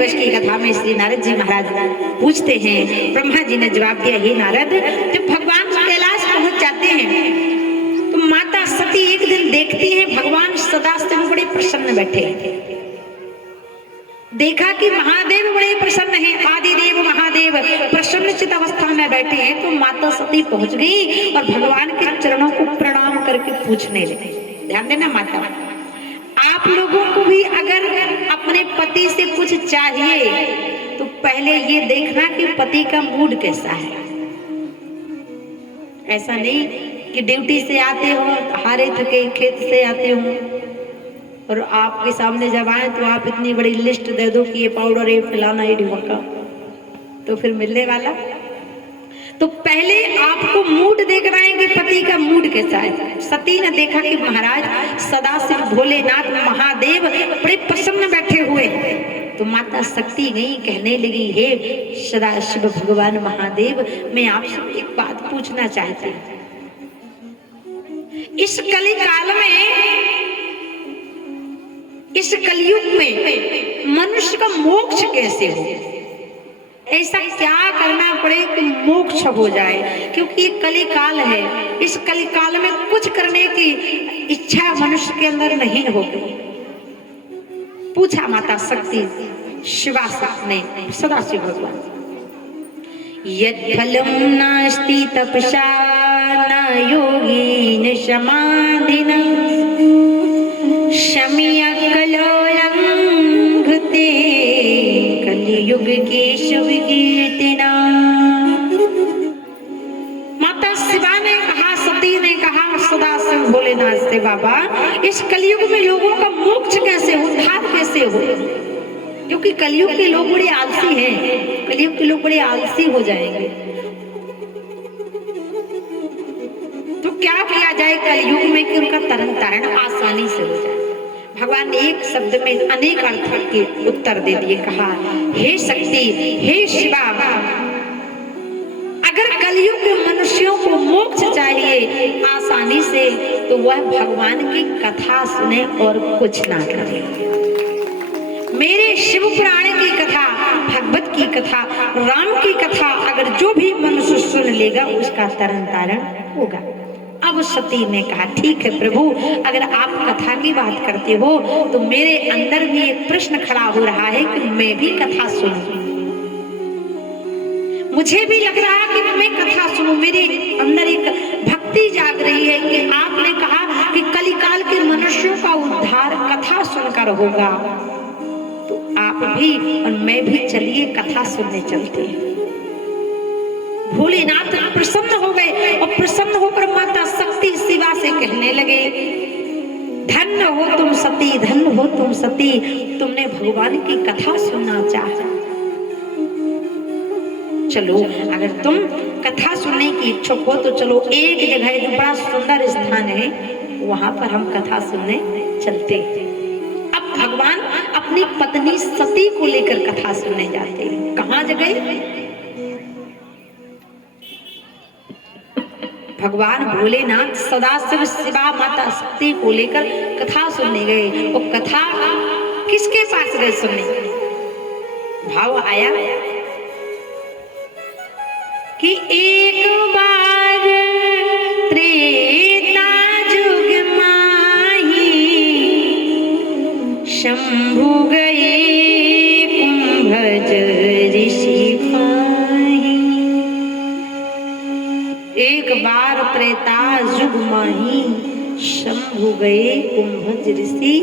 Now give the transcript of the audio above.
दिवस की कथा में श्री नारद जी महाराज पूछते हैं। ब्रह्मा जी ने जवाब दिया, हे नारद, जब भगवान कैलाश पहुंच जाते हैं तो माता सती एक दिन देखती है भगवान सदाशिव बड़े प्रसन्न बैठे हैं। देखा कि महादेव बड़े प्रसन्न हैं, आदिदेव महादेव प्रसन्नचित अवस्था में बैठे हैं। तो माता सती पहुंच गई और भगवान के चरणों को प्रणाम करके पूछने लगी। ध्यान देना माता, आप लोगों को भी अगर अपने पति से कुछ चाहिए तो पहले ये देखना कि पति का मूड कैसा है। ऐसा नहीं कि ड्यूटी से आते हो हारे थके, खेत से आते हो और आपके सामने जब आए तो आप इतनी बड़ी लिस्ट दे दो कि ये पाउडर, ये फलाना, ये ढिमका, तो फिर मिलने वाला। तो पहले आपको मूड देखना है कि पति का मूड कैसा है। सती ने देखा कि महाराज सदाशिव भोलेनाथ महादेव बड़े प्रसन्न बैठे हुए, तो माता शक्ति गई, कहने लगी, हे सदाशिव भगवान महादेव, मैं आपसे एक बात पूछना चाहती हूँ। इस कली काल में, इस कलयुग में मनुष्य का मोक्ष कैसे हो? ऐसा क्या करना पड़े कि मोक्ष हो जाए? क्योंकि ये कली काल है, इस कली काल में कुछ करने की इच्छा मनुष्य के अंदर नहीं होगी। पूछा माता शक्ति शिवा ने सदाशिव भगवान, यत् फलं नास्ति तपसा न योगेन समाधिना शम्य कलोलंघते कलियुग के शुभ कीर्तना। माता शिवा ने कहा, सती ने कहा सदाशिव भोलेनाथ से, बाबा इस कलयुग में लोगों का मोक्ष कैसे हो, उद्धार कैसे हो? क्योंकि कलयुग के लोग बड़े आलसी हैं, कलयुग के लोग बड़े आलसी हो जाएंगे। तो क्या किया जाए कलयुग में कि उनका तरण तारण आसानी से हो जाए? भगवान ने एक शब्द में अनेक अर्थ के उत्तर दे दिए। कहा, हे शक्ति, हे शिवा, अगर कलयुग के मनुष्यों को मोक्ष चाहिए आसानी से तो वह भगवान की कथा सुने और कुछ ना करे। मेरे शिव पुराण की कथा, भगवत की कथा, राम की कथा अगर जो भी मनुष्य सुन लेगा उसका तरण तारण होगा। अब सती ने कहा, ठीक है प्रभु, अगर आप कथा की बात करते हो तो मेरे अंदर भी एक प्रश्न खड़ा हो रहा है कि मैं भी कथा सुनूं। मुझे भी लग रहा कि मैं कथा सुनूं। मेरे अंदर एक भक्ति जाग रही है कि आपने कहा कि कलिकाल के मनुष्यों का उद्धार कथा सुनकर होगा, तो आप भी और मैं भी चलिए कथा सुनने चलते हैं। भोलेनाथ प्रसन्न हो गए और प्रसन्न होकर माता शक्ति शिवा से कहने लगे, धन्य हो तुम सती, धन्य हो तुम सती, तुमने भगवान की कथा सुनना चाहा। चलो, अगर तुम कथा सुनने की इच्छुक हो तो चलो, एक जगह है जो बड़ा सुंदर स्थान है, वहां पर हम कथा सुनने चलते हैं। अब भगवान अपनी पत्नी सती को लेकर कथा सुनने जाते हैं। कहाँ जगह? भगवान भोलेनाथ सदाशिव शिवा माता शक्ति को लेकर कथा सुनने गए। वो कथा किसके पास गए सुनने? भाव आया कि एक बार त्रेता जुग माही शंभु गए कुंभज ऋषि पाही। एक बार त्रेता युग माही शंभु गए कुंभज ऋषि